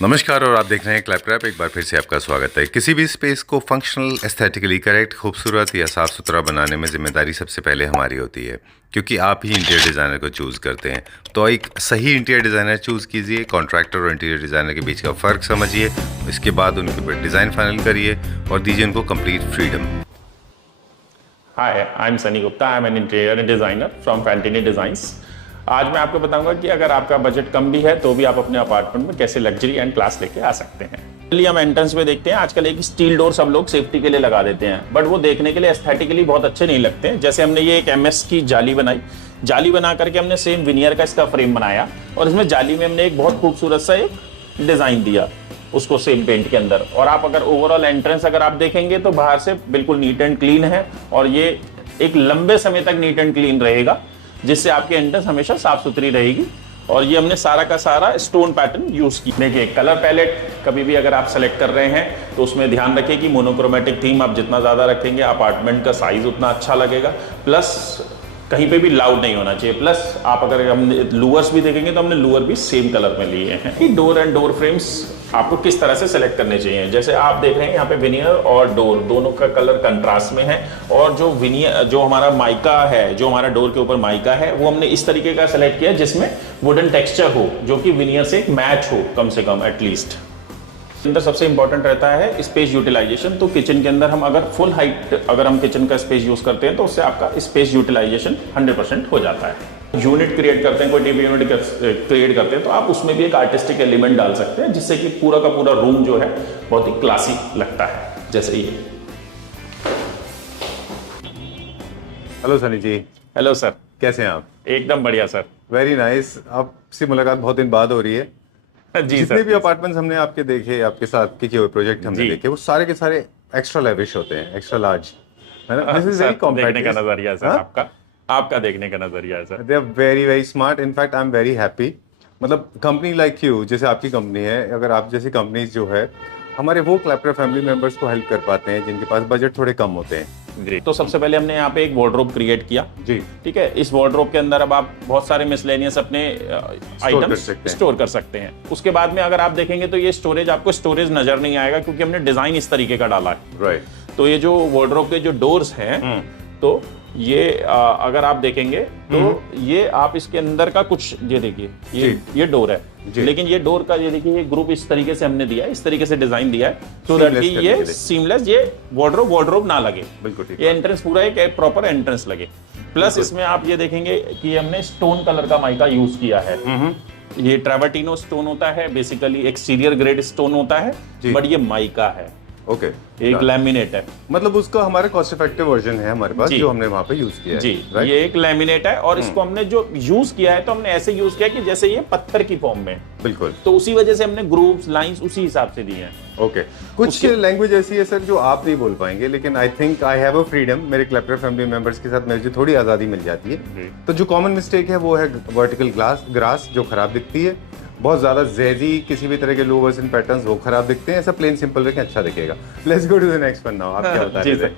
नमस्कार और आप देख रहे हैं क्लैपट्रैप। एक बार फिर से आपका स्वागत है। किसी भी स्पेस को फंक्शनल, एस्थेटिकली करेक्ट, खूबसूरत या साफ़ सुथरा बनाने में जिम्मेदारी सबसे पहले हमारी होती है, क्योंकि आप ही इंटीरियर डिज़ाइनर को चूज़ करते हैं। तो एक सही इंटीरियर डिज़ाइनर चूज़ कीजिए, कॉन्ट्रैक्टर और इंटीरियर डिज़ाइनर के बीच का फ़र्क समझिए, इसके बाद उनके ऊपर डिज़ाइन फाइनल करिए और दीजिए उनको complete freedom. Hi, I'm Sunny Gupta. I'm an interior designer from Fantini Designs. आज मैं आपको बताऊंगा कि अगर आपका बजट कम भी है तो भी आप अपने अपार्टमेंट में कैसे लग्जरी एंड क्लास लेके आ सकते हैं। चलिए हम एंट्रेंस पे देखते हैं। आजकल एक स्टील डोर सब लोग सेफ्टी के लिए लगा देते हैं, बट वो देखने के लिए एस्थेटिकली बहुत अच्छे नहीं लगते हैं। जैसे हमने ये एक MS की जाली बनाई, जाली बना करके हमने सेम विनियर का इसका फ्रेम बनाया और इसमें जाली में हमने एक बहुत खूबसूरत सा एक डिजाइन दिया उसको सेम पेंट के अंदर। और आप अगर ओवरऑल एंट्रेंस अगर आप देखेंगे तो बाहर से बिल्कुल नीट एंड क्लीन है और ये एक लंबे समय तक नीट एंड क्लीन रहेगा, जिससे आपकी एंट्रेंस हमेशा साफ सुथरी रहेगी। और ये हमने सारा का सारा स्टोन पैटर्न यूज की। देखिए कलर पैलेट कभी भी अगर आप सेलेक्ट कर रहे हैं तो उसमें ध्यान रखिए कि मोनोक्रोमेटिक थीम आप जितना ज्यादा रखेंगे अपार्टमेंट का साइज उतना अच्छा लगेगा, प्लस कहीं पे भी लाउड नहीं होना चाहिए। प्लस आप अगर हमने लूअर्स भी देखेंगे तो हमने लूअर भी सेम कलर में लिए हैं। कि डोर एंड डोर फ्रेम्स आपको किस तरह से सेलेक्ट करने चाहिए। जैसे आप देख रहे हैं यहाँ पे विनियर और डोर दोनों का कलर कंट्रास्ट में है, और जो विनियर जो हमारा माइका है, जो हमारा डोर के ऊपर माइका है, वो हमने इस तरीके का सेलेक्ट किया जिसमें वुडन टेक्सचर हो, जो कि विनियर से मैच हो कम से कम एटलीस्ट। अंदर सबसे इंपॉर्टेंट रहता है स्पेस यूटिलाइजेशन। तो किचन के अंदर हम अगर फुल हाइट अगर हम किचन का स्पेस यूज करते हैं तो उससे आपका स्पेस यूटिलाइजेशन 100% हो जाता है। यूनिट क्रिएट करते हैं, कोई टीवी यूनिट क्रिएट करते हैं तो आप उसमें भी एक आर्टिस्टिक एलिमेंट डाल सकते हैं, जिससे कि पूरा का पूरा रूम जो है बहुत ही क्लासी लगता है। जैसे ये। हेलो सनी जी। हेलो सर, कैसे हैं आप? एकदम बढ़िया सर। Very nice. आपसे मुलाकात बहुत दिन बाद हो रही है। जी जितने सर, भी अपार्टमेंट्स हमने आपके देखे, आपके साथ के जो प्रोजेक्ट हमने देखे, वो सारे के सारे एक्स्ट्रा लेविश होते हैं, एक्स्ट्रा लार्ज, है ना? This is very compact. देखने का नजरिया है सर, आपका देखने का नजरिया है sir. They are very very smart. In fact I am very happy. मतलब कंपनी लाइक यू, जैसे आपकी कंपनी है, अगर आप जैसी कंपनीज जो है हमारे वो क्लैपट्रैप फैमिली मेंबर्स को हेल्प कर पाते हैं जिनके पास बजट थोड़े कम होते हैं। जी, तो सबसे पहले हमने यहाँ पे एक वार्डरोब क्रिएट किया। जी, ठीक है। इस वार्डरोब के अंदर अब आप बहुत सारे मिसलेनियस अपने आइटम्स स्टोर कर सकते हैं। उसके बाद में अगर आप देखेंगे तो ये स्टोरेज, आपको स्टोरेज नजर नहीं आएगा क्योंकि हमने डिजाइन इस तरीके का डाला है। राइट। तो ये जो वार्डरोब के जो डोर्स हैं, तो ये अगर आप देखेंगे तो ये आप इसके अंदर का कुछ, ये देखिए ये डोर है, लेकिन ये डोर का ये देखिए ये ग्रुप इस तरीके से हमने दिया है, इस तरीके से डिजाइन दिया है सो दैट कि ये सीमलेस, ये वार्डरोब ना लगे। बिल्कुल ठीक। ये एंट्रेंस पूरा एक प्रॉपर एंट्रेंस लगे। प्लस इसमें आप ये देखेंगे कि हमने स्टोन कलर का माइका यूज किया है। ये ट्रेवर्टिनो स्टोन होता है, बेसिकली एक्सटीरियर ग्रेड स्टोन होता है, बट ये माइका है। ओके। एक लैमिनेट है, मतलब उसका हमारा कॉस्ट इफेक्टिव वर्जन है हमारे पास, जो हमने वहां पे यूज किया है। जी, ये एक लैमिनेट है और इसको हमने जो यूज किया है तो हमने ऐसे यूज किया कि जैसे ये पत्थर की फॉर्म में। बिल्कुल। तो उसी वजह से हमने ग्रुप्स, लाइंस उसी हिसाब से दिए हैं। ओके। कुछ लैंग्वेज ऐसी है सर जो आप नहीं बोल पाएंगे, लेकिन I think I have a freedom. मेरे क्लैपट्रैप फैमिली मेंबर्स के साथ मुझे थोड़ी आज़ादी मिल जाती है। तो जो कॉमन मिस्टेक है वो है वर्टिकल ग्रास जो खराब दिखती है। बहुत ज़्यादा ज़ेजी किसी भी तरह के लोवर्स एंड पैटर्न्स वो खराब दिखते हैं। ऐसा प्लेन सिंपल रखें, अच्छा दिखेगा। Let's go to the next one now. आप क्या बता रहे थे?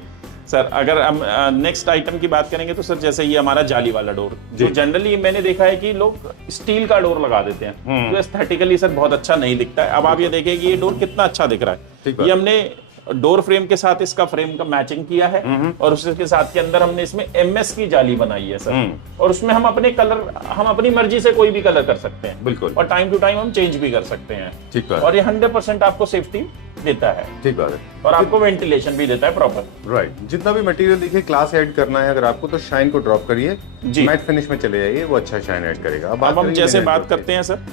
सर अगर हम नेक्स्ट आइटम की बात करेंगे तो सर जैसे ये हमारा जाली वाला डोर, जो जनरली मैंने देखा है कि लोग स्टील का डोर लगा देते हैं, तो एस्थेटिकली सर बहुत अच्छा नहीं दिखता है। अब आप ये देखिए कि ये डोर कितना अच्छा दिख रहा है। ये हमने डोर फ्रेम के साथ इसका फ्रेम का मैचिंग किया है और उसके साथ के अंदर हमने इसमें MS की जाली बनाई है सर। और उसमें हम अपने कलर, हम अपनी मर्जी से कोई भी कलर कर सकते हैं। बिल्कुल। और टाइम टू टाइम हम चेंज भी कर सकते हैं। ठीक है। और ये 100% आपको सेफ्टी देता है। ठीक है। और आपको वेंटिलेशन भी देता है प्रॉपर। राइट। जितना भी मटेरियल देखिए, क्लास ऐड करना है अगर आपको, तो शाइन को ड्रॉप करिए, मैट फिनिश में चले जाइए, वो अच्छा शाइन ऐड करेगा। अब हम जैसे बात करते हैं सर,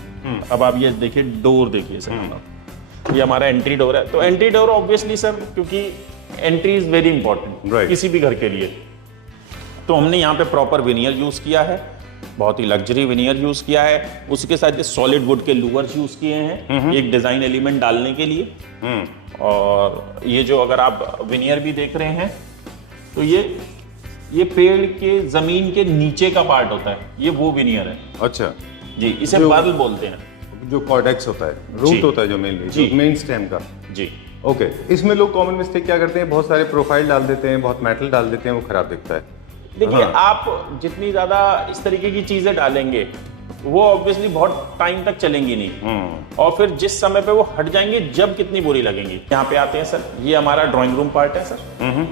अब आप ये देखिए डोर देखिए सर, ये हमारा एंट्री डोर है। तो एंट्री डोर ऑब्वियसली सर, क्योंकि एंट्री इज वेरी इंपॉर्टेंट किसी भी घर के लिए, तो हमने यहाँ पे प्रॉपर विनियर यूज किया है, बहुत ही लग्जरी विनियर यूज किया है। उसके साथ ये सॉलिड वुड के लूवर्स यूज किए हैं एक डिजाइन एलिमेंट डालने के लिए। और ये जो अगर आप विनियर भी देख रहे हैं तो ये पेड़ के जमीन के नीचे का पार्ट होता है, ये वो विनियर है। अच्छा जी, इसे बर्ल बोलते हैं। जो कॉर्डेक्स होता है, रूट होता है जो मेनली, मेन स्टेम का। जी। ओके। इसमें लोग कॉमन मिस्टेक क्या करते हैं, बहुत सारे प्रोफाइल डाल देते हैं, बहुत मेटल डाल देते हैं, वो खराब दिखता है। देखिए आप जितनी ज्यादा इस तरीके की चीजें डालेंगे वो ऑब्वियसली बहुत टाइम तक चलेंगी नहीं, और फिर जिस समय पे वो हट जाएंगी जब कितनी बुरी लगेंगी। यहाँ पे आते हैं सर, ये हमारा ड्राइंग रूम पार्ट है सर।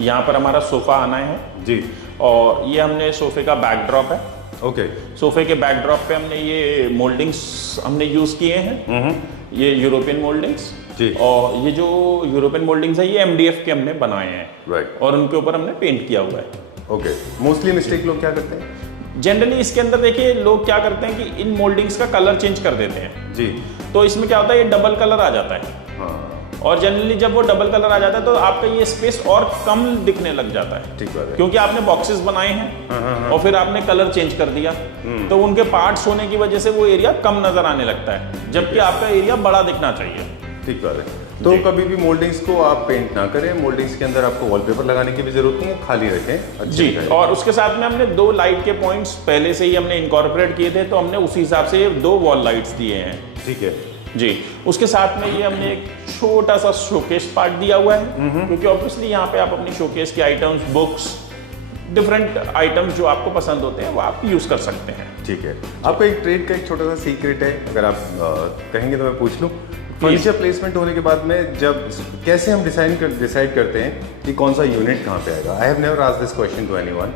यहाँ पर हमारा सोफा आना है जी, और ये हमने सोफे का बैकड्रॉप है। ओके। सोफे के बैकड्रॉप पे हमने ये मोल्डिंग्स हमने यूज किए हैं, ये यूरोपियन मोल्डिंग्स जी। और ये जो यूरोपियन मोल्डिंग्स है ये MDF के हमने बनाए हैं, राइट। और उनके ऊपर हमने पेंट किया हुआ है। ओके। मोस्टली मिस्टेक लोग क्या करते हैं? जनरली इसके अंदर देखिए लोग क्या करते हैं कि इन मोल्डिंग्स का कलर चेंज कर देते हैं जी। तो इसमें क्या होता है, ये डबल कलर आ जाता है। हाँ, और जनरली जब वो डबल कलर आ जाता है तो आपका ये स्पेस और कम दिखने लग जाता है। ठीक बात है। क्योंकि आपने बॉक्सेस बनाए हैं और फिर आपने कलर चेंज कर दिया, तो उनके पार्ट्स होने की वजह से वो एरिया कम नजर आने लगता है, जबकि आपका एरिया बड़ा दिखना चाहिए। ठीक बात है। तो कभी भी मोल्डिंग्स को आप पेंट ना करें, मोल्डिंग्स के अंदर आपको वॉलपेपर लगाने की भी जरूरत नहीं है, खाली रखें। जी, और उसके साथ में हमने 2 लाइट के पॉइंट्स पहले से ही हमने इनकॉर्पोरेट किए थे, तो हमने उसी हिसाब से 2 वॉल लाइट्स दिए हैं। ठीक है जी। उसके साथ में ये हमने एक छोटा सा शोकेस पार्ट दिया हुआ है, क्योंकि ऑब्वियसली यहाँ पे आप अपनी शोकेस के आइटम्स, बुक्स, डिफरेंट आइटम्स जो आपको पसंद होते हैं वो आप यूज कर सकते हैं। ठीक है। आपका एक ट्रेड का एक छोटा सा सीक्रेट है, अगर आप कहेंगे तो मैं पूछ लूँ। फर्नीचर प्लेसमेंट होने के बाद में जब कैसे हम डिसाइड करते हैं कि कौन सा यूनिट कहाँ पे आएगा? I have never asked this question to anyone.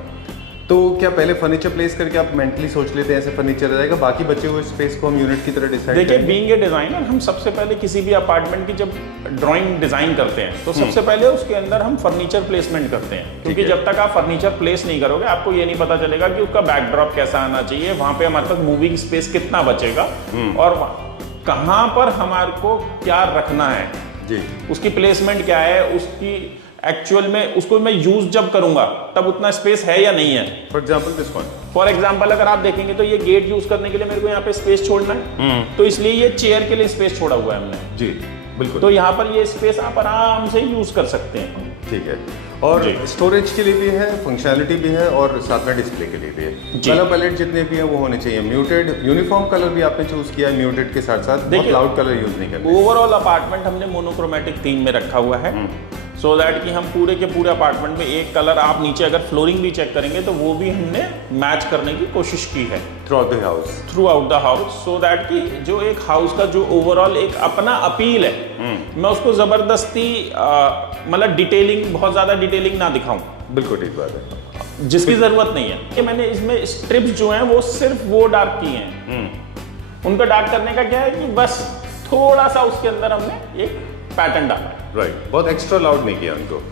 तो क्या पहले फर्नीचर प्लेस करके आप मेंटली सोच लेते हैं ऐसे फर्नीचर आ जाएगा, बाकी बचे हुए स्पेस को हम यूनिट की तरह डिसाइड देखिए, बीइंग ए डिजाइनर हम सबसे पहले किसी भी अपार्टमेंट की जब ड्राइंग डिजाइन करते हैं तो सबसे पहले उसके अंदर हम फर्नीचर प्लेसमेंट करते हैं, क्योंकि जब तक आप फर्नीचर प्लेस नहीं करोगे आपको ये नहीं पता चलेगा कि उसका बैकड्रॉप कैसा आना चाहिए, वहां पे हमारे पास मूविंग स्पेस कितना बचेगा और कहाँ पर हमारे को क्या रखना है जी, उसकी प्लेसमेंट क्या है, उसकी एक्चुअल में उसको मैं यूज जब करूंगा तब उतना स्पेस है या नहीं है। For example this one, for example अगर आप देखेंगे तो ये गेट यूज करने के लिए मेरे को यहाँ पे स्पेस छोड़ना है, तो इसलिए ये चेयर के लिए स्पेस छोड़ा हुआ है हमने। जी बिल्कुल। तो यहाँ पर ये स्पेस आप आराम से यूज कर सकते हैं। ठीक है। और स्टोरेज के लिए भी है, फंक्शनैलिटी भी है और साथ में डिस्प्ले के लिए भी है। कलर पैलेट जितने भी हैं वो होने चाहिए म्यूटेड। यूनिफॉर्म कलर भी आपने चूज किया है म्यूटेड के साथ साथ, बहुत लाउड कलर यूज नहीं करना। ओवरऑल अपार्टमेंट हमने मोनोक्रोमेटिक थीम में रखा हुआ है, सो दैट कि हम पूरे के पूरे अपार्टमेंट में एक कलर, आप नीचे अगर फ्लोरिंग भी चेक करेंगे तो वो भी हमने मैच करने की कोशिश की है through out the house, so that कि जो एक हाउस का जो ओवरऑल एक अपना अपील है, मैं उसको जबरदस्ती मतलब डिटेलिंग, बहुत ज्यादा डिटेलिंग ना दिखाऊं। बिल्कुल ठीक बात है, जिसकी जरूरत नहीं है। कि मैंने इसमें स्ट्रिप्स जो हैं वो सिर्फ वो डार्क की हैं, उनको डार्क करने का क्या है कि बस थोड़ा सा उसके अंदर हमने एक पैटर्न डाला है। राइट, बहुत एक्स्ट्रा लाउड नहीं किया उनको।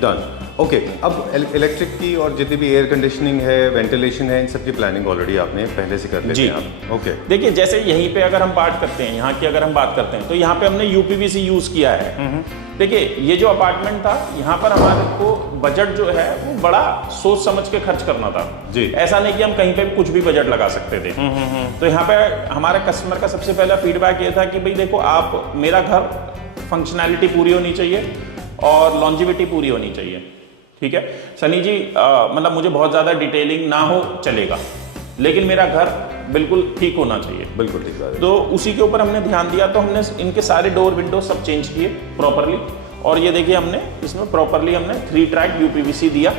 डन। ओके, अब इलेक्ट्रिक की और जितनी भी एयर कंडीशनिंग है, वेंटिलेशन है, इन सब की प्लानिंग ऑलरेडी आपने पहले से कर लेते हैं आप। ओके। देखिए, जैसे यहीं पे अगर हम बात करते हैं, यहाँ की अगर हम बात करते हैं तो यहाँ पे हमने यूपीवीसी यूज किया है। देखिए, ये जो अपार्टमेंट था यहाँ पर हमारे को बजट जो है वो बड़ा सोच समझ के खर्च करना था जी। ऐसा नहीं कि हम कहीं पे भी कुछ भी बजट लगा सकते थे। तो यहाँ पे हमारे कस्टमर का सबसे पहला फीडबैक ये था कि भाई देखो, आप, मेरा घर फंक्शनैलिटी पूरी होनी चाहिए और लॉन्जिविटी पूरी होनी चाहिए। ठीक है सनी जी, मतलब मुझे बहुत ज़्यादा डिटेलिंग ना हो चलेगा, लेकिन मेरा घर बिल्कुल ठीक होना चाहिए। बिल्कुल ठीक है। तो उसी के ऊपर हमने ध्यान दिया, तो हमने इनके सारे डोर विंडो सब चेंज किए प्रॉपरली, और ये देखिए हमने इसमें प्रॉपरली हमने 3 ट्रैक यूपीवीसी दिया,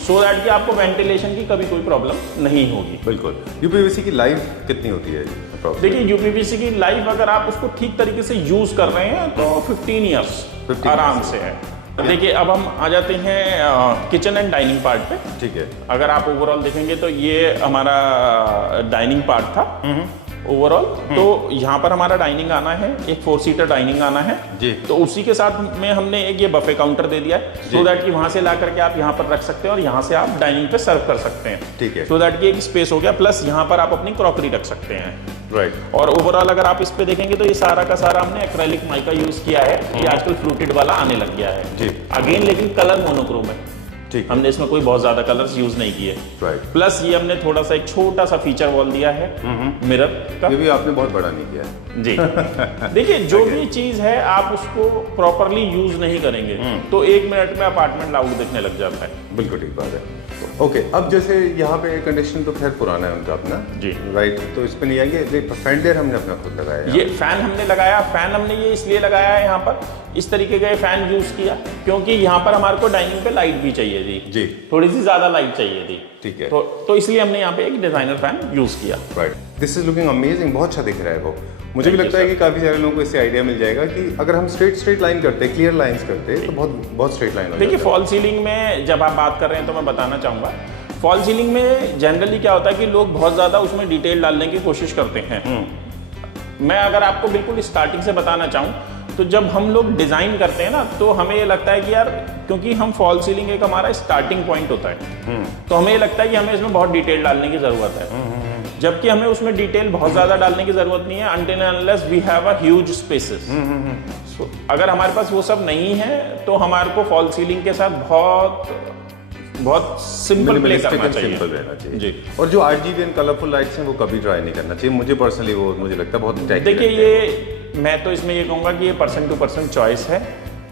सो दैट कि आपको वेंटिलेशन की कभी कोई प्रॉब्लम नहीं होगी। बिल्कुल। यूपीवीसी की लाइफ कितनी होती है? देखिए, यूपीवीसी की लाइफ अगर आप उसको ठीक तरीके से यूज कर रहे हैं तो 15 ईयर्स आराम से है। देखिए, अब हम आ जाते हैं किचन एंड डाइनिंग पार्ट पे। ठीक है। अगर आप ओवरऑल देखेंगे तो ये हमारा डाइनिंग पार्ट था ओवरऑल। तो यहाँ पर हमारा डाइनिंग आना है, एक 4 सीटर डाइनिंग आना है जी। तो उसी के साथ में हमने एक ये बफे काउंटर दे दिया है, सो दैट कि वहां से ला करके आप यहाँ पर रख सकते हैं और यहाँ से आप डाइनिंग पे सर्व कर सकते हैं। ठीक है। सो दैट कि एक स्पेस हो गया, प्लस यहाँ पर आप अपनी क्रॉकरी रख सकते हैं। राइट। और ओवरऑल अगर आप इस पे देखेंगे तो ये सारा का सारा हमने एक्रेलिक माइका यूज किया है, ये आजकल फ्लूटेड वाला आने लग गया है जी। अगेन, लेकिन कलर मोनोक्रोम है। ठीक। हमने इसमें कोई बहुत ज्यादा कलर्स यूज नहीं किए। राइट। प्लस ये हमने थोड़ा सा एक छोटा सा फीचर वॉल दिया है मिरर का। ये भी आपने बहुत बड़ा नहीं किया है जी। देखिए, जो भी चीज है आप उसको प्रॉपरली यूज नहीं करेंगे तो 1 मिनट में अपार्टमेंट लाउड दिखने लग जाता है। बिल्कुल ठीक बात है। ओके, अब जैसे यहाँ पे एयर कंडीशन तो खैर पुराना है उनका अपना जी। राइट, तो इस पे नहीं आएंगे। फैन हमने अपना खुद लगाया है। ये फैन हमने लगाया, फैन हमने ये इसलिए लगाया है यहाँ पर, इस तरीके का फैन यूज किया क्योंकि यहाँ पर हमारे को डाइनिंग पे लाइट भी चाहिए थी जी। थोड़ी सी ज्यादा लाइट चाहिए थी। ठीक है। तो इसलिए हमने यहाँ पे एक डिजाइनर फैन यूज किया। Right, this is looking amazing, बहुत अच्छा दिख रहा है वो। मुझे भी लगता है कि काफ़ी सारे लोगों को इससे आइडिया मिल जाएगा कि अगर हम स्ट्रेट लाइन करते, क्लियर लाइंस करते तो बहुत स्ट्रेट लाइन हो देखिए जाता है। फॉल सीलिंग में जब आप बात कर रहे हैं तो मैं बताना चाहूँगा, फॉल सीलिंग में जनरली क्या होता है कि लोग बहुत ज़्यादा उसमें डिटेल डालने की कोशिश करते हैं। मैं अगर आपको बिल्कुल स्टार्टिंग से बताना चाहूँ तो जब हम लोग डिज़ाइन करते हैं ना, तो हमें ये लगता है कि यार, क्योंकि हम फॉल सीलिंग एक हमारा स्टार्टिंग पॉइंट होता है, तो हमें ये लगता है कि हमें इसमें बहुत डिटेल डालने की ज़रूरत है, जबकि हमें उसमें डिटेल बहुत ज़्यादा डालने की ज़रूरत नहीं है until and unless we have a huge spaces। So, अगर हमारे पास वो सब नहीं है तो हमारे को फॉल सीलिंग के साथ बहुत सिंपल प्ले करना चाहिए, सिंपल रहना चाहिए जी। और जो RGB एंड कलरफुल लाइट्स हैं वो कभी ट्राई नहीं करना चाहिए। मुझे पर्सनली वो मुझे लगता है बहुत टैकी देखिए लगता है। ये मैं तो इसमें ये कहूँगा कि ये पर्सन टू पर्सन चॉइस है,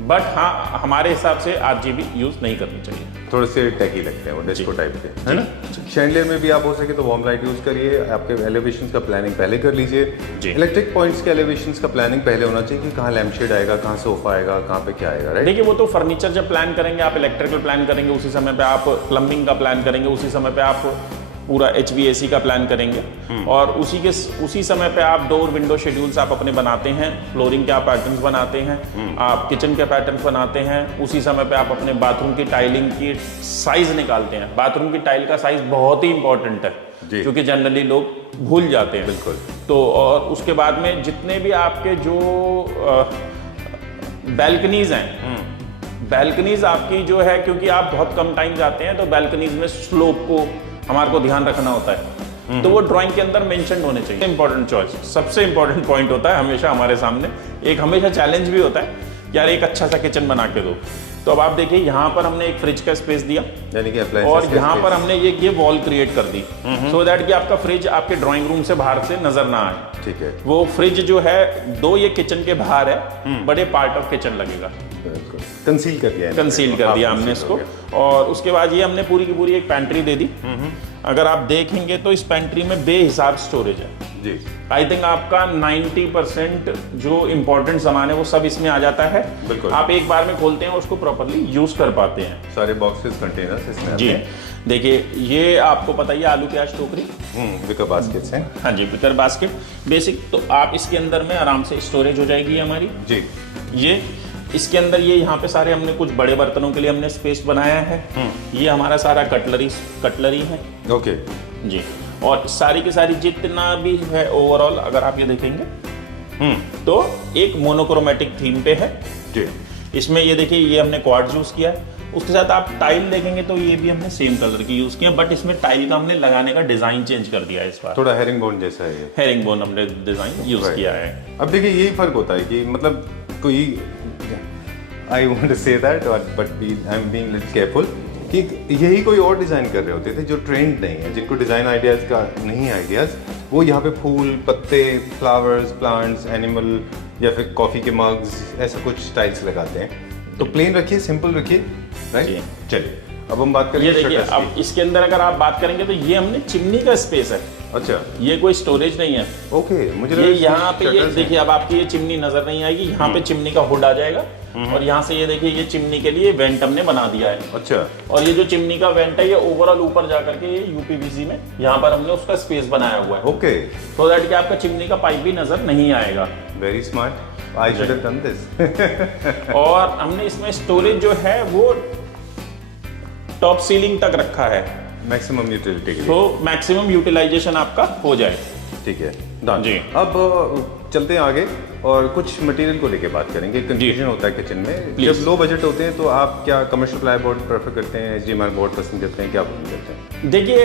बट हाँ हमारे हिसाब से RGB यूज़ नहीं करनी चाहिए। थोड़े से टैकी लगते हैं वो, डिस्को टाइप के, है ना। शैंडलियर में भी आप हो सके तो वार्म लाइट यूज करिए। आपके एलिवेशंस का प्लानिंग पहले कर लीजिए। जी। इलेक्ट्रिक पॉइंट्स के एलिवेशंस का प्लानिंग पहले होना चाहिए कि कहाँ लैम्प शेड आएगा, कहाँ सोफा आएगा, कहाँ पे क्या आएगा, राइट। देखिए वो तो फर्नीचर जब प्लान करेंगे, आप इलेक्ट्रिकल प्लान करेंगे, उसी समय पे आप प्लम्बिंग का प्लान करेंगे, उसी समय पे आप पूरा HVAC का प्लान करेंगे, और उसी समय पे आप डोर विंडो शेड्यूल्स आप अपने बनाते हैं, फ्लोरिंग के आप पैटर्न्स बनाते हैं, आप किचन के पैटर्न्स बनाते हैं, उसी समय पे आप अपने बाथरूम की टाइलिंग की साइज निकालते हैं। बाथरूम की टाइल का साइज बहुत ही इंपॉर्टेंट है, क्योंकि जनरली लोग भूल जाते हैं। बिल्कुल। तो और उसके बाद में जितने भी आपके जो बैल्कनीज हैं, बैल्कनीज आपकी जो है, क्योंकि आप बहुत कम टाइम जाते हैं तो बैल्कनीज में स्लोप को हमारे को ध्यान रखना होता है, तो वो ड्राइंग के अंदर मेंशन होने चाहिए। इंपॉर्टेंट चॉइस, सबसे इंपॉर्टेंट पॉइंट होता है हमेशा हमारे सामने। एक हमेशा चैलेंज भी होता है, यार एक अच्छा सा किचन बना के दो। तो अब आप देखिए यहाँ पर हमने एक फ्रिज का स्पेस दिया, यानी कि और यहाँ पर हमने ये वॉल क्रिएट कर दी, सो दैट कि आपका फ्रिज आपके ड्राइंग रूम से बाहर से नजर ना आए। ठीक है। वो फ्रिज जो है दो ये किचन के बाहर है, बड़े पार्ट ऑफ किचन लगेगा, कंसील कर दिया, कंसील कर दिया हमने इसको। और उसके बाद ये हमने पूरी की पूरी एक पैंट्री दे दी। अगर आप देखेंगे तो इस पैंट्री में बेहिसाब स्टोरेज है जी। आई थिंक आपका 90% जो इम्पोर्टेंट सामान है वो सब इसमें आ जाता है। बिल्कुल। आप एक बार में खोलते हैं और उसको प्रॉपर्ली यूज कर पाते हैं। सारे बॉक्सेस कंटेनर्स इसमें आते जी हैं। देखिए ये आपको पता ही है, आलू प्याज टोकरी, विकर बास्केट्स हैं। हाँ जी, विकर बास्केट बेसिक। तो आप इसके अंदर में आराम से स्टोरेज हो जाएगी हमारी जी। ये इसके अंदर ये यहाँ पे सारे हमने कुछ बड़े बर्तनों के लिए हमने स्पेस बनाया है। ये हमारा सारा कटलरी है। ओके जी। और सारी की सारी जितना भी है ओवरऑल अगर आप ये देखेंगे तो एक मोनोक्रोमेटिक थीम पे है जी। इसमें ये देखिए ये हमने क्वार्ट्ज यूज किया है। उसके साथ आप टाइल देखेंगे तो ये भी हमने सेम कलर की यूज किया, बट इसमें टाइल का हमने लगाने का डिजाइन चेंज कर दिया है इस बार। थोड़ा हेरिंग बोन जैसा है ये। हेरिंग बोन हमने डिजाइन यूज किया है। अब देखिए यही फर्क होता है कि मतलब कोई, I want to say that but I am being little careful कि यही कोई और डिज़ाइन कर रहे होते थे जो ट्रेंड नहीं है, जिनको डिज़ाइन आइडियाज़ का नहीं आइडियाज़, वो यहाँ पे फूल, पत्ते, फ्लावर्स, प्लांट्स, एनिमल या फिर कॉफ़ी के मग्स, ऐसा कुछ स्टाइल्स लगाते हैं। तो प्लेन रखिए, सिंपल रखिए, राइट। चलिए अब हम बात करेंगे ये देखिए shutters अब की। इसके अंदर अगर आप बात करेंगे तो ये हमने चिमनी का स्पेस है। अच्छा, ये कोई स्टोरेज नहीं है। ओके। मुझे ये लगा यहाँ पे ये shutters हैं। देखिए अब आपकी ये चिमनी नजर नहीं आएगी, यहाँ पे चिमनी का हुड आ जाएगा, और यहाँ से ये देखिए ये चिमनी के लिए वेंट हमने बना दिया है। अच्छा। और ये जो चिमनी का वेंट है ये ओवरऑल ऊपर जाकर के ये यूपीवीसी में यहाँ पर हमने उसका स्पेस बनाया हुआ है, ओके। सो दैट कि आपका चिमनी का पाइप भी नजर नहीं आएगा। Very smart, I should have done this. और हमने इसमें स्टोरेज जो है वो टॉप सीलिंग तक रखा है, मैक्सिमम यूटिलिटी के लिए। तो मैक्सिमम यूटिलाइजेशन आपका हो जाए। ठीक है, डन जी। अब चलते हैं आगे और कुछ मटेरियल को लेके बात करेंगे। कंफ्यूजन होता है किचन में Please. जब लो बजट होते हैं, तो आप क्या कमर्शियल प्लाई बोर्ड प्रेफर करते हैं, HDMI बोर्ड पसंद करते हैं, क्या पसंद करते हैं? देखिए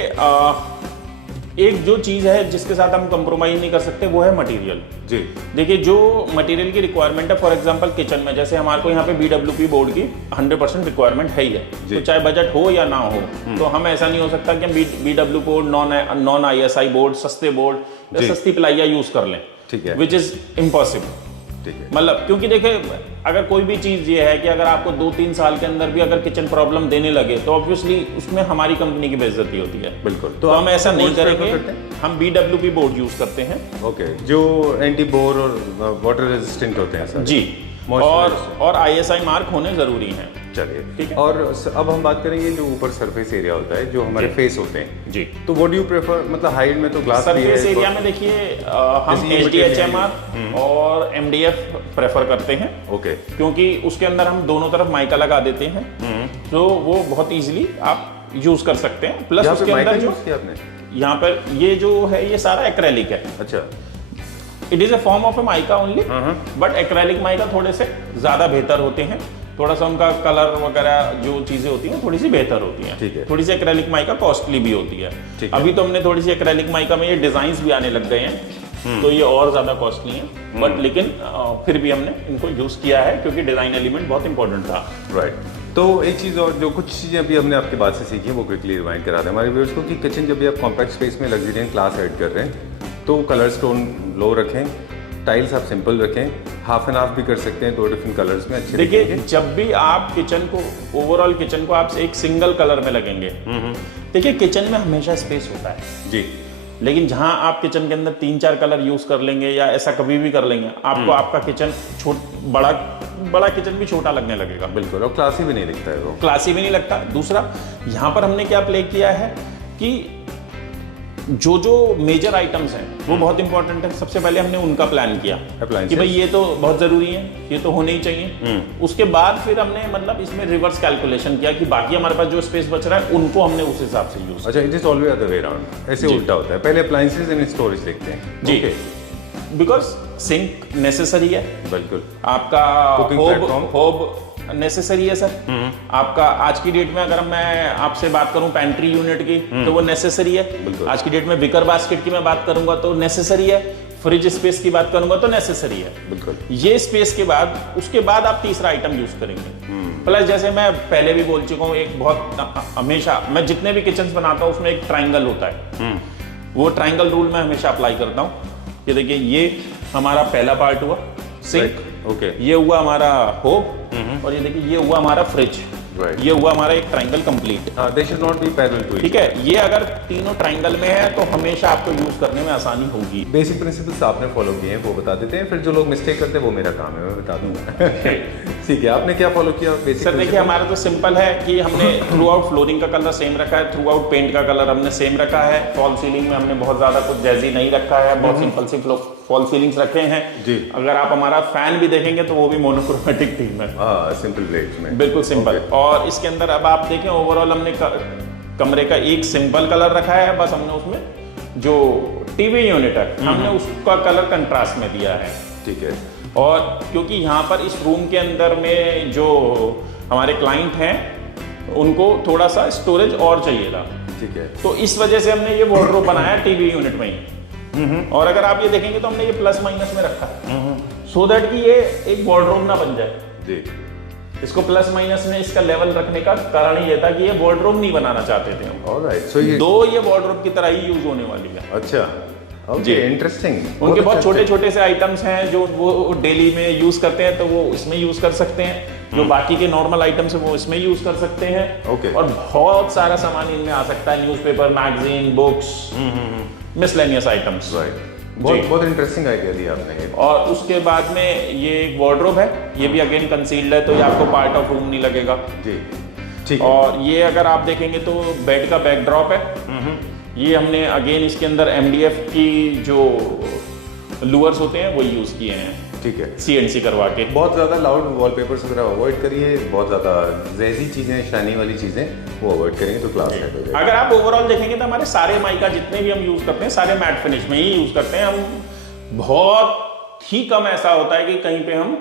एक जो चीज़ है जिसके साथ हम कंप्रोमाइज नहीं कर सकते वो है मटेरियल। जी। देखिए जो मटेरियल की रिक्वायरमेंट है, फॉर एग्जांपल किचन में जैसे हमारे को यहाँ पे BWP बोर्ड की 100% रिक्वायरमेंट है ही है, तो चाहे बजट हो या ना हो, तो हम ऐसा नहीं हो सकता कि हम BW board, non ISI board, सस्ते बोर्ड या सस्ती प्लाइया यूज कर लें, ठीक है। Which is impossible. ठीक है। मतलब क्योंकि देखिए अगर कोई भी चीज़ ये है कि अगर आपको 2-3 साल के अंदर भी अगर किचन प्रॉब्लम देने लगे तो ऑब्वियसली उसमें हमारी कंपनी की बेइज्जती होती है। बिल्कुल। तो हम ऐसा नहीं बोर्ड prefer करेंगे, करते हैं? हम BWP बोर्ड यूज करते हैं। ओके, जो एंटी बोर और वाटर रेजिस्टेंट होते हैं सर। जी, Moisture और ISI मार्क होने जरूरी हैं। चलिए ठीक है। और अब हम बात करेंगे जो ऊपर सरफेस एरिया होता है, जो हमारे जी। फेस होते हैं जी। तो व्हाट डू यू प्रेफर, मतलब हाइट में तो ग्लास भी है सरफेस एरिया में देखिए हम जैसे ये HDHMR और MDF प्रेफर करते हैं, ओके क्योंकि उसके अंदर हम दोनों तरफ माइका लगा देते हैं, तो वो बहुत इजीली आप यूज कर सकते हैं। प्लस यहाँ उसके पे माइका अंदर जो यूज किया आपने? यहाँ पर ये जो है ये सारा एक्रेलिक है। अच्छा it is a form of A mica only, but acrylic mica थोड़े से ज्यादा बेहतर होते हैं, थोड़ा सा उनका कलर वगैरह जो चीजें होती हैं थोड़ी सी बेहतर होती हैं। ठीक है। थोड़ी सी एक्रेलिक माइका कॉस्टली भी होती है। ठीक है। अभी तो हमने थोड़ी सी एक्रेलिक माइका में ये डिजाइन्स भी आने लग गए हैं, तो ये और ज्यादा कॉस्टली है, बट लेकिन फिर भी हमने इनको यूज किया है क्योंकि डिजाइन एलिमेंट बहुत इंपॉर्टेंट था। राइट। तो एक चीज़ और, जो कुछ चीज़ें अभी हमने आपके बात से सीखी है वो क्विकली रिमाइंड करा दें हमारे व्यूअर्स को कि किचन जब भी आप कॉम्पैक्ट स्पेस में लग्जरियन क्लास ऐड कर रहे हैं तो कलर स्टोन लो रखें, टाइल्स आप सिंपल रखें, हाफ एंड हाफ भी कर सकते हैं, 2 डिफरेंट कलर्स में अच्छे देखिए दिखेंगे। जब भी आप किचन को ओवरऑल किचन को आप एक सिंगल कलर में लगेंगे, देखिए किचन में हमेशा स्पेस होता है जी। लेकिन जहां आप किचन के अंदर 3-4 कलर यूज कर लेंगे या ऐसा कभी भी कर लेंगे, आपको आपका किचन बड़ा किचन भी छोटा लगने लगेगा, बिल्कुल, और क्लासी भी नहीं दिखता है वो। क्लासी भी नहीं लगता। दूसरा यहाँ पर हमने क्या प्ले किया है कि जो मेजर आइटम्स हैं वो बहुत इंपॉर्टेंट है। सबसे पहले हमने उनका प्लान किया Appliances। कि भाई ये तो बहुत जरूरी है, ये तो होने ही चाहिए। उसके बाद फिर हमने मतलब इसमें रिवर्स कैलकुलेशन किया कि बाकी हमारे पास जो स्पेस बच रहा है उनको हमने उस हिसाब से यूज। अच्छा, it is always other way around, ऐसे जी। उल्टा होता है, पहले अप्लायंसेस एंड स्टोरेज देखते हैं। जी। ओके, बिकॉज सिंक नेसेसरी है, बिल्कुल। आपका Cooking platform। होब नेसेसरी है सर, आपका आज की डेट में अगर मैं आपसे बात करूं पेंट्री यूनिट की तो वो नेसेसरी है। बिल्कुल। आज की डेट में विकर बास्केट की मैं बात करूंगा तो नेसेसरी है। फ्रिज स्पेस की बात करूंगा तो नेसेसरी है। बिल्कुल। ये स्पेस के बाद उसके बाद आप तीसरा आइटम यूज करेंगे। प्लस जैसे मैं पहले भी बोल चुका हूँ, एक बहुत हमेशा मैं जितने भी किचन बनाता हूँ उसमें एक ट्राइंगल होता है, वो ट्राइंगल रूल मैं हमेशा अप्लाई करता हूँ। कि देखिए ये हमारा पहला पार्ट हुआ सिंक, ओके, ये हुआ हमारा होब, और ये देखिए ये हुआ हमारा फ्रिज, Right। ये हुआ हमारा एक triangle complete. They should not be parallel to ठीक है, ये अगर तीनों ट्राइंगल में है तो हमेशा आपको यूज करने में आसानी होगी। बेसिक प्रिंसिपल्स आपने फॉलो किए हैं वो बता देते हैं, फिर जो लोग मिस्टेक करते हैं वो मेरा काम है, मैं बता दूंगा। ठीक है, आपने क्या फॉलो किया बेसिक? सर देखिए हमारा तो सिंपल है कि हमने थ्रू आउट फ्लोरिंग का कलर सेम रखा है, थ्रू आउट पेंट का कलर हमने सेम रखा है, फॉल सीलिंग में हमने बहुत ज्यादा कुछ जैजी नहीं रखा है, बहुत सिंपल सी फॉल सीलिंग्स रखे हैं जी। अगर आप हमारा फैन भी देखेंगे तो वो भी मोनोक्रोमेटिक थीम है, सिंपल ब्लेड्स में, बिल्कुल सिंपल। और इसके अंदर अब आप देखें ओवरऑल हमने कमरे का एक सिंपल कलर रखा है, बस हमने उसमें जो टीवी यूनिट है हमने उसका कलर कंट्रास्ट में दिया है। ठीक है। और क्योंकि यहाँ पर इस रूम के अंदर में जो हमारे क्लाइंट हैं उनको थोड़ा सा स्टोरेज और चाहिएगा, ठीक है। तो इस वजह से हमने ये वार्डरोब बनाया टीवी यूनिट में ही। और अगर आप ये देखेंगे तो हमने ये प्लस माइनस में रखा है, सो दैट कि ये एक वार्डरोब ना बन जाए। जी। इसको प्लस माइनस में इसका लेवल रखने का कारण ये था कि ये वार्डरोब नहीं बनाना चाहते थे हम। ऑलराइट, सो ये दो ये वार्डरोब की तरह ही यूज होने वाली है। अच्छा, जी। Okay, interesting. उनके बहुत छोटे छोटे से आइटम्स हैं जो वो डेली में यूज करते हैं तो वो इसमें यूज कर सकते हैं, जो बाकी के नॉर्मल आइटम्स है वो इसमें यूज कर सकते हैं। ओके। और बहुत सारा सामान इनमें आ सकता है, newspaper, magazine, books, miscellaneous items. Right, बहुत इंटरेस्टिंग आइडिया दिया आपने ये। और उसके बाद में ये एक वार्डरोब है, ये भी अगेन कंसील्ड है तो ये आपको पार्ट ऑफ रूम नहीं लगेगा। जी, ठीक है। और ये अगर आप देखेंगे तो बेड का बैकड्रॉप है, ये हमने अगेन इसके अंदर MDF की जो लूअर्स होते हैं वो यूज किए हैं, ठीक है। CNC करवा के। बहुत ज़्यादा लाउड वॉलपेपर्स वगैरह अवॉइड करिए, बहुत ज़्यादा जैसी चीज़ें, शाइनी वाली चीज़ें वो अवॉइड करेंगे तो क्लास है। अगर आप ओवरऑल देखेंगे तो हमारे सारे माइका जितने भी हम यूज करते हैं सारे मैट फिनिश में ही यूज करते हैं हम। बहुत ही कम ऐसा होता है कि कहीं पे हम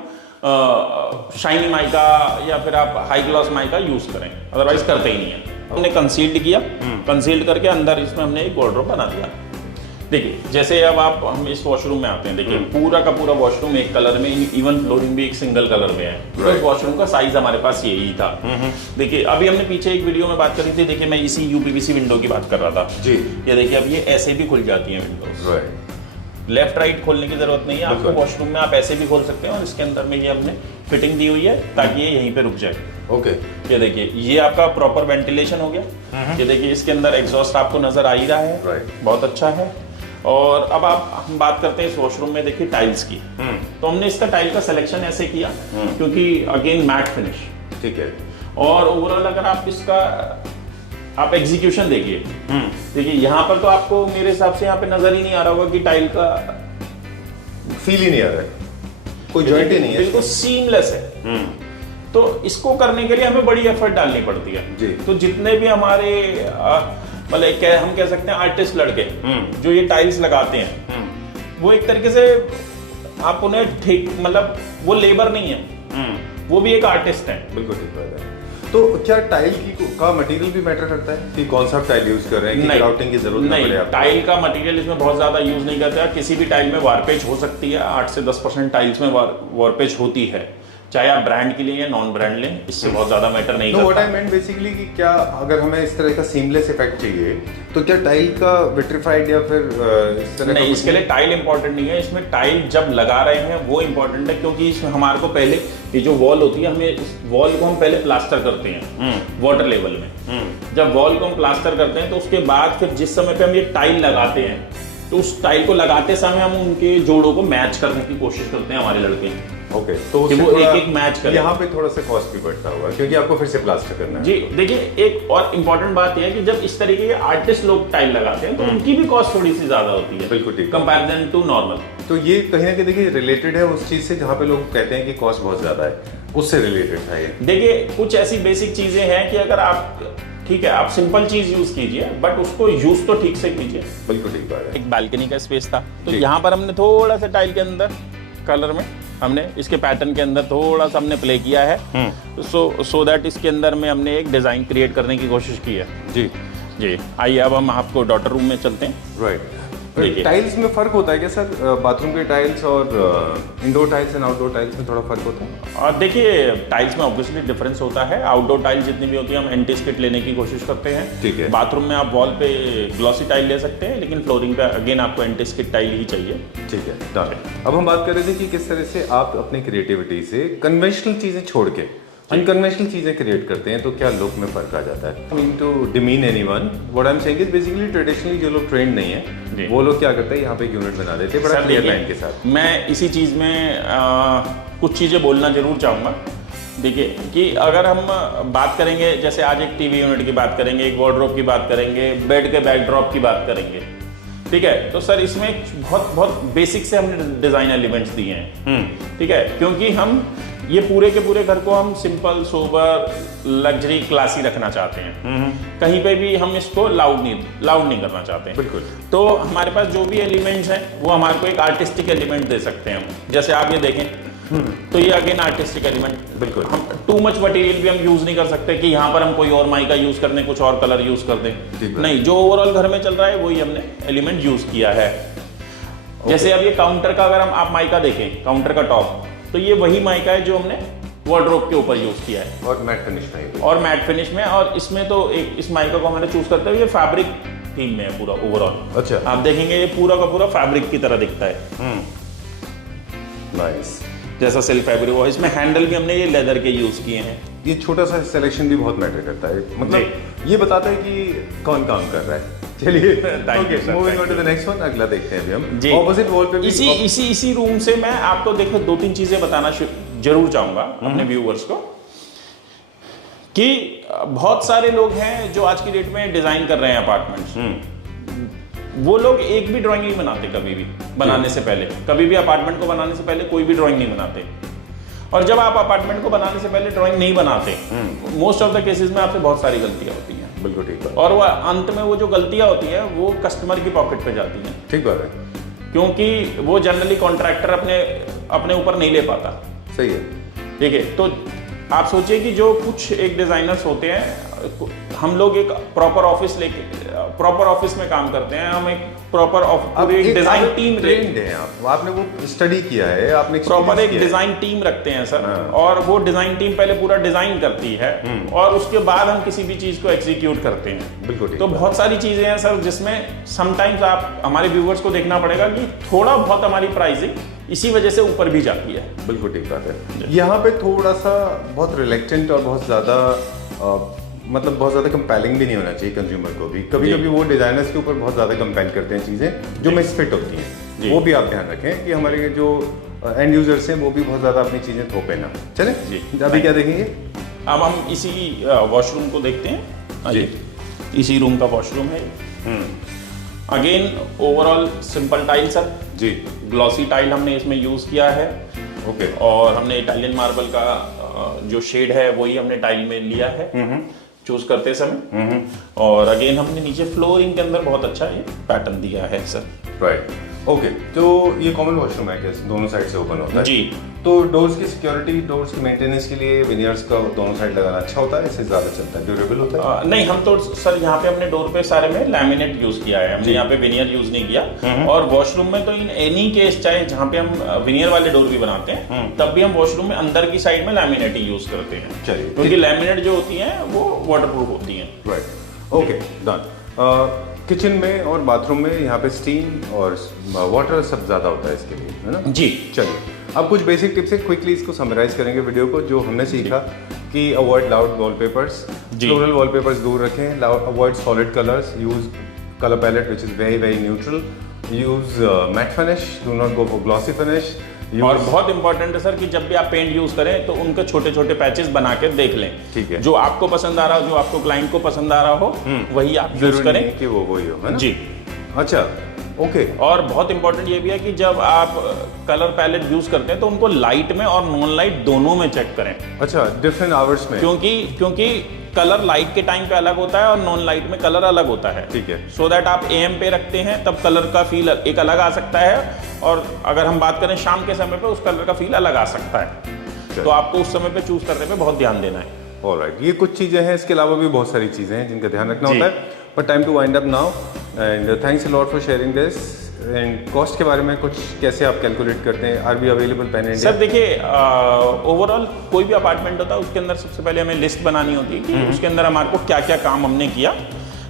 शाइनी माइका या फिर आप हाई ग्लॉस माइका यूज करें, अदरवाइज करते ही नहीं है। हमने कंसील्ड किया, कंसील्ड करके अंदर इसमें हमने एक वार्डरोब बना दिया। देखिए जैसे अब हम इस वॉशरूम में आते हैं, देखिए पूरा का पूरा वॉशरूम एक कलर में, इवन फ्लोरिंग भी एक सिंगल कलर में है। तो इस वॉशरूम का साइज हमारे पास यही था। देखिए अभी हमने पीछे एक वीडियो में बात करी थी, देखिए मैं इसी UPVC विंडो की बात कर रहा था जी। ये देखिए अब ये ऐसे भी खुल जाती है विंडोज, राइट, लेफ्ट राइट खोलने की जरूरत नहीं है आपको, वॉशरूम में आप ऐसे भी खोल सकते हैं। और इसके अंदर में ये हमने फिटिंग दी हुई है ताकि ये यहीं पे रुक जाए। ओके। ये देखिए ये आपका प्रॉपर वेंटिलेशन हो गया। ये देखिए इसके अंदर एग्जॉस्ट आपको नजर आ ही रहा है, राइट, बहुत अच्छा है। और अब हम बात करते हैं इस वॉशरूम में, देखिए टाइल्स की। तो हमने इसका टाइल का सिलेक्शन ऐसे किया क्योंकि अगेन मैट फिनिश, ठीक है। और ओवरऑल अगर आप इसका आप एग्जीक्यूशन देखिए, देखिए यहाँ पर तो आपको मेरे हिसाब से यहाँ पे नजर ही नहीं आ रहा होगा कि टाइल का फील ही नहीं आ रहा है, कोई जॉइंट ही नहीं है, बिल्कुल सीमलेस है। तो इसको करने के लिए हमें बड़ी एफर्ट डालनी पड़ती है जी। तो जितने भी हमारे मतलब हम कह सकते हैं आर्टिस्ट लड़के जो ये टाइल्स लगाते हैं, वो एक तरीके से आप उन्हें ठीक मतलब वो लेबर नहीं है, वो भी एक आर्टिस्ट है। बिल्कुल ठीक बात है। तो क्या टाइल का मटेरियल भी मैटर करता है कि कौन सा टाइल यूज कर रहे हैं, कि ग्राउटिंग की जरूरत नहीं, पड़े आपको? टाइल का मटेरियल इसमें बहुत ज्यादा यूज नहीं करते हैं। किसी भी टाइल में वारपेज हो सकती है, 8 से 10% टाइल्स में वारपेज होती है, चाहे आप ब्रांड की लें या नॉन ब्रांड लें, इससे बहुत ज्यादा मैटर नहीं करता। व्हाट आई मेंट बेसिकली कि क्या अगर हमें इस तरह का सीमलेस इफेक्ट चाहिए तो क्या टाइल का विट्रिफाइड या फिर इस तरह नहीं, इसके लिए टाइल इंपॉर्टेंट नहीं है। इसमें टाइल जब लगा रहे हैं वो इंपॉर्टेंट है, क्योंकि इसमें हमारे को पहले ये जो वॉल होती है, हमें इस वॉल को हम पहले प्लास्टर करते हैं वाटर लेवल में। जब वॉल को हम प्लास्टर करते हैं तो उसके बाद फिर जिस समय पे हम ये टाइल लगाते हैं तो उस टाइल को लगाते समय हम उनके जोड़ों को मैच करने की कोशिश करते हैं हमारे लड़के। ओके, तो कि वो एक मैच करे। यहाँ पे थोड़ा सा कॉस्ट भी बढ़ता होगा क्योंकि आपको फिर से प्लास्टर करना है। जी देखिए, एक और इम्पोर्टेंट बात यह है कि जब इस तरीके के आर्टिस्ट लोग टाइल लगाते हैं तो उनकी भी कॉस्ट थोड़ी सी ज्यादा होती है, बिल्कुल ठीक, कंपैरिजन टू नॉर्मल। तो ये कहीं ना कहीं देखिए रिलेटेड है उस चीज से जहाँ पे लोग कहते हैं कि कॉस्ट बहुत ज्यादा है, उससे रिलेटेड था ये। देखिए, कुछ ऐसी बेसिक चीजें हैं कि अगर आप ठीक है आप सिंपल चीज यूज कीजिए बट उसको यूज तो ठीक से कीजिए। बिल्कुल ठीक बात है। एक बालकनी का स्पेस था तो यहाँ पर हमने थोड़ा सा टाइल के अंदर कलर में हमने इसके पैटर्न के अंदर थोड़ा सा हमने प्ले किया है, सो दैट इसके अंदर में हमने एक डिजाइन क्रिएट करने की कोशिश की है। जी जी, आइए अब हम आपको डॉटर रूम में चलते हैं। राइट। देखिए। टाइल्स में फर्क होता है क्या सर? बाथरूम के टाइल्स और indoor tiles and outdoor tiles में थोड़ा फर्क होता है? और देखिए, टाइल्स में ऑब्वियसली डिफरेंस होता है। आउटडोर टाइल जितनी भी होती है हम एंटी स्किड लेने की कोशिश करते हैं। ठीक है। बाथरूम में आप वॉल पे ग्लॉसी टाइल ले सकते हैं, लेकिन फ्लोरिंग पे अगेन आपको एंटी स्किड टाइल ही चाहिए। ठीक है, डन। अब हम बात कर रहे थे कि किस तरह से आप अपनी क्रिएटिविटी से कन्वेंशनल चीजें छोड़ के अनकन्वेंशनल चीजें क्रिएट करते हैं, तो क्या लुक में फर्क आ जाता है? Mean to demean anyone, what I am saying is basically traditionally जो लोग ट्रेंड नहीं है वो लोग क्या करते हैं, यहाँ पे एक यूनिट बना देते हैं बड़ा क्लियर लाइन के साथ। मैं इसी चीज में कुछ चीजें बोलना जरूर चाहूंगा। देखिए कि अगर हम बात करेंगे, जैसे आज एक टीवी यूनिट की बात करेंगे, एक वार्डरोब की बात करेंगे, बेड के बैकड्रॉप की बात करेंगे, ठीक है, तो सर इसमें बहुत बहुत बेसिक से हमने डिजाइन एलिमेंट्स दिए हैं, ठीक है, क्योंकि हम ये पूरे के पूरे घर को हम सिंपल, सोबर, लग्जरी, क्लासी रखना चाहते हैं। कहीं पे भी हम इसको लाउड नहीं करना चाहते हैं। बिल्कुल। तो हमारे पास जो भी एलिमेंट्स हैं वो हमारे को एक आर्टिस्टिक एलिमेंट दे सकते हैं हम। जैसे आप ये देखें तो ये अगेन आर्टिस्टिक एलिमेंट। बिल्कुल। हम टू मच मटेरियल भी हम यूज नहीं कर सकते कि यहाँ पर हम कोई और माइका यूज कर दें, कुछ और कलर यूज कर दें, नहीं, जो ओवरऑल घर में चल रहा है वही हमने एलिमेंट यूज किया है। जैसे अब ये काउंटर का अगर हम आप माइका देखें, काउंटर का टॉप, तो ये वही माइका है जो हमने वार्डरोब के ऊपर यूज किया है, और मैट फिनिश में, और मैट फिनिश में। और इसमें तो एक इस माइका को मैंने चूज करते हुए ये फैब्रिक थीम में है पूरा ओवरऑल। अच्छा। आप देखेंगे ये पूरा का पूरा फैब्रिक की तरह दिखता है। नाइस। जैसा सिल्क फैब्रिक हो, इसमें हैंडल भी हमने ये लेदर के यूज किए हैं। ये छोटा सा सिलेक्शन भी बहुत मैटर करता है, मतलब ये बताता है कि कौन काम कर रहा है। चलिए, moving on to the next one, अगला देखते हैं अभी हम। ऑपोजिट वॉल पे भी इसी रूम से मैं आपको देखो 2-3 चीजें बताना जरूर चाहूंगा अपने व्यूअर्स को, कि बहुत सारे लोग हैं जो आज की डेट में डिजाइन कर रहे हैं अपार्टमेंट्स। वो लोग एक भी ड्राइंग नहीं बनाते कभी भी, बनाने से पहले, कभी भी अपार्टमेंट को बनाने से पहले कोई भी ड्राइंग नहीं बनाते। और जब आप अपार्टमेंट को बनाने से पहले ड्राइंग नहीं बनाते, मोस्ट ऑफ द केसेस में आपसे बहुत सारी गलतियां होती हैं। बिल्कुल ठीक है। और वो अंत में वो जो गलतियां होती है वो कस्टमर की पॉकेट पे जाती हैं। ठीक बात है। क्योंकि वो जनरली कॉन्ट्रैक्टर अपने ऊपर नहीं ले पाता। सही है। ठीक है, तो आप सोचिए कि जो कुछ एक डिजाइनर्स होते हैं, हम लोग एक प्रॉपर ऑफिस में काम करते हैं, हम एक प्रॉपर डिजाइन टीम ट्रेंड है, आपने वो स्टडी किया है, आपने प्रॉपर एक डिजाइन टीम रखते हैं सर। और वो डिजाइन टीम पहले पूरा डिजाइन करती है और उसके बाद हम किसी भी चीज को एग्जीक्यूट करते हैं। बिल्कुल। तो बहुत सारी चीजें हैं सर जिसमें समटाइम्स आप हमारे व्यूअर्स को देखना पड़ेगा कि थोड़ा बहुत हमारी प्राइसिंग इसी वजह से ऊपर भी जाती है। बिल्कुल ठीक बात है। यहाँ पे थोड़ा सा बहुत रिलेक्टेंट और बहुत ज्यादा मतलब बहुत ज्यादा कंपेलिंग भी नहीं होना चाहिए कंज्यूमर को भी। कभी कभी वो डिजाइनर्स के ऊपर बहुत ज्यादा कंपेल करते हैं चीजें जो मिसफिट होती हैं, वो भी आप ध्यान रखें कि हमारे जो एंड यूजर्स हैं वो भी बहुत ज्यादा अपनी चीजें थोपे ना। चले जी, अभी क्या देखेंगे? अब हम इसी वॉशरूम को देखते हैं। जी। इसी रूम का वॉशरूम है। Again overall simple tile sir जी। ग्लॉसी टाइल हमने इसमें यूज किया है। ओके। और हमने इटालियन मार्बल का जो शेड है वही हमने टाइल में लिया है चूज करते समय। और अगेन हमने नीचे फ्लोरिंग के अंदर बहुत अच्छा ये पैटर्न दिया है सर। राइट। ओके, तो ये कॉमन वॉशरूम है क्या? दोनों साइड से ओपन होता है? जी। तो डोर्स की सिक्योरिटी, डोर्स की मेंटेनेंस के लिए विनियर्स का दोनों साइड लगाना अच्छा होता है, इससे ज़्यादा चलता है, ड्यूरेबल होता है? नहीं, हम तो सर यहाँ पे हमने डोर पे सारे में लैमिनेट यूज किया है, हमने यहाँ पे विनियर यूज नहीं किया। और वॉशरूम में तो इन एनी केस चाहे जहाँ पे हम विनियर वाले डोर भी बनाते हैं तब भी हम वॉशरूम में अंदर की साइड में लैमिनेट ही यूज करते हैं। चलिए, क्योंकि लैमिनेट जो होती है वो वाटरप्रूफ होती है। राइट। Okay, done. किचन में और बाथरूम में यहाँ पे स्टीम और वाटर सब ज़्यादा होता है इसके लिए, है ना? जी। चलिए, अब कुछ बेसिक टिप्स है, क्विकली इसको समराइज करेंगे वीडियो को, जो हमने सीखा कि avoid loud wallpapers, floral wallpapers दूर रखें, avoid solid colours, use colour palette which is very neutral, use matte finish, do not go for glossy finish. और बहुत इंपॉर्टेंट है सर कि जब भी आप पेंट यूज करें तो उनके छोटे छोटे पैचेस बना के देख लें। ठीक है। जो आपको पसंद आ रहा हो, जो आपको क्लाइंट को पसंद आ रहा हो वही आप यूज करें कि वो वही हो, है ना? जी। अच्छा, ओके। और बहुत इंपॉर्टेंट ये भी है कि जब आप कलर पैलेट यूज करते हैं तो उनको लाइट में और नॉन लाइट दोनों में चेक करें। अच्छा, डिफरेंट आवर्स में? क्योंकि कलर लाइट के टाइम पे अलग होता है और नॉन लाइट में कलर अलग होता है। ठीक है। सो दैट आप एएम पे रखते हैं तब कलर का फील एक अलग आ सकता है, और अगर हम बात करें शाम के समय पे उस कलर का फील अलग आ सकता है। तो आपको उस समय पे चूज करने पे बहुत ध्यान देना है। ऑलराइट, ये कुछ चीज़ें हैं, इसके अलावा भी बहुत सारी चीज़ें हैं जिनका ध्यान रखना होता है। But time to wind up now, and thanks a lot for sharing this. And cost के बारे में कुछ कैसे आप कैलकुलेट करते हैं? Are we available pan India? Sir देखिए, ओवरऑल कोई भी अपार्टमेंट होता है उसके अंदर सबसे पहले हमें लिस्ट बनानी होती है कि उसके अंदर हमारे को क्या क्या काम हमने किया।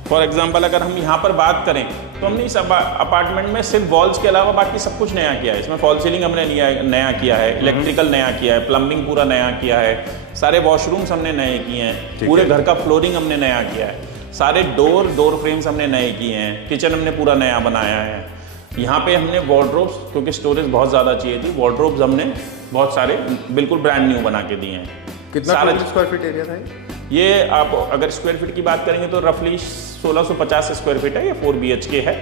फॉर एग्जाम्पल अगर हम यहाँ पर बात करें तो हमने इस अपार्टमेंट में सिर्फ वॉल्स के अलावा बाकी सब कुछ नया किया है। इसमें फॉल सीलिंग हमने नया किया है, इलेक्ट्रिकल नया किया है, प्लम्बिंग पूरा नया किया है, सारे वॉशरूम्स हमने नए किए हैं, पूरे घर का फ्लोरिंग हमने नया किया है, सारे डोर फ्रेम्स हमने नए किए हैं, किचन हमने पूरा नया बनाया है। यहाँ पे हमने वार्डरोब्स, क्योंकि स्टोरेज बहुत ज़्यादा चाहिए थी, वार्डरोब्स हमने बहुत सारे बिल्कुल ब्रांड न्यू बना के दिए हैं। कितना स्क्वायर फीट एरिया था ये? आप अगर स्क्वायर फीट की बात करेंगे तो रफली 1650 स्क्वायर फीट है, ये 4 BHK है।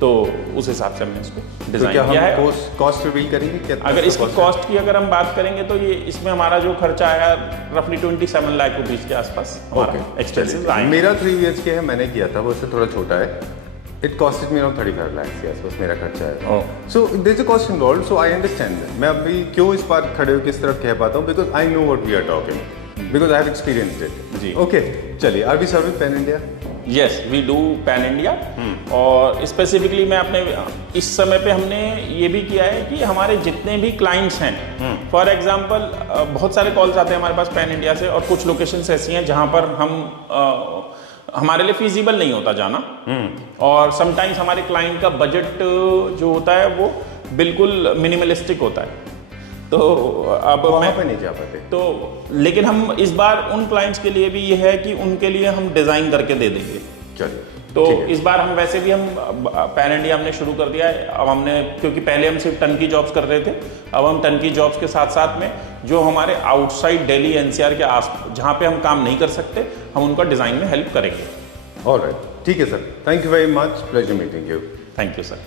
तो उस हिसाब से हमने इसको डिजाइन किया है। कॉस्ट रिवील करेंगे क्या? अगर इसकी कॉस्ट की अगर हम बात करेंगे तो ये इसमें हमारा जो खर्चा आया रफली 27 लाख रुपीज के आसपास एक्सपेंसेस आए। मेरा 3 BHK है, मैंने किया था, वो उससे थोड़ा छोटा है। It costed me around 35 lakhs के आसपास मेरा खर्चा है। So there is a cost involved, so I understand that. मैं अभी क्यों इस बात खड़े हो किस तरफ कह पाता हूँ, because I know what we are talking, because I have experienced it. जी। ओके, चलिए, are we serving pan India? Yes, we do pan India. और स्पेसिफिकली मैं अपने इस समय पे हमने ये भी किया है कि हमारे जितने भी क्लाइंट्स हैं, फॉर एग्जांपल बहुत सारे कॉल्स आते हैं हमारे पास पैन इंडिया से, और कुछ लोकेशंस ऐसी हैं जहां पर हम हमारे लिए फिजिबल नहीं होता जाना, और समटाइम्स हमारे क्लाइंट का बजट जो होता है वो बिल्कुल मिनिमलिस्टिक होता है, तो अब वहाँ पे नहीं जा पाते। तो लेकिन हम इस बार उन क्लाइंट्स के लिए भी ये है कि उनके लिए हम डिज़ाइन करके दे देंगे। चलिए, तो इस बार हम वैसे भी हम पैन इंडिया हमने शुरू कर दिया है। अब हमने, क्योंकि पहले हम सिर्फ टन की जॉब्स कर रहे थे, अब हम टन की जॉब्स के साथ साथ में जो हमारे आउटसाइड दिल्ली NCR के आस जहाँ पे हम काम नहीं कर सकते, हम उनका डिज़ाइन में हेल्प करेंगे। ऑलराइट, ठीक है sir, thank you very much, pleasure meeting you. Thank you sir.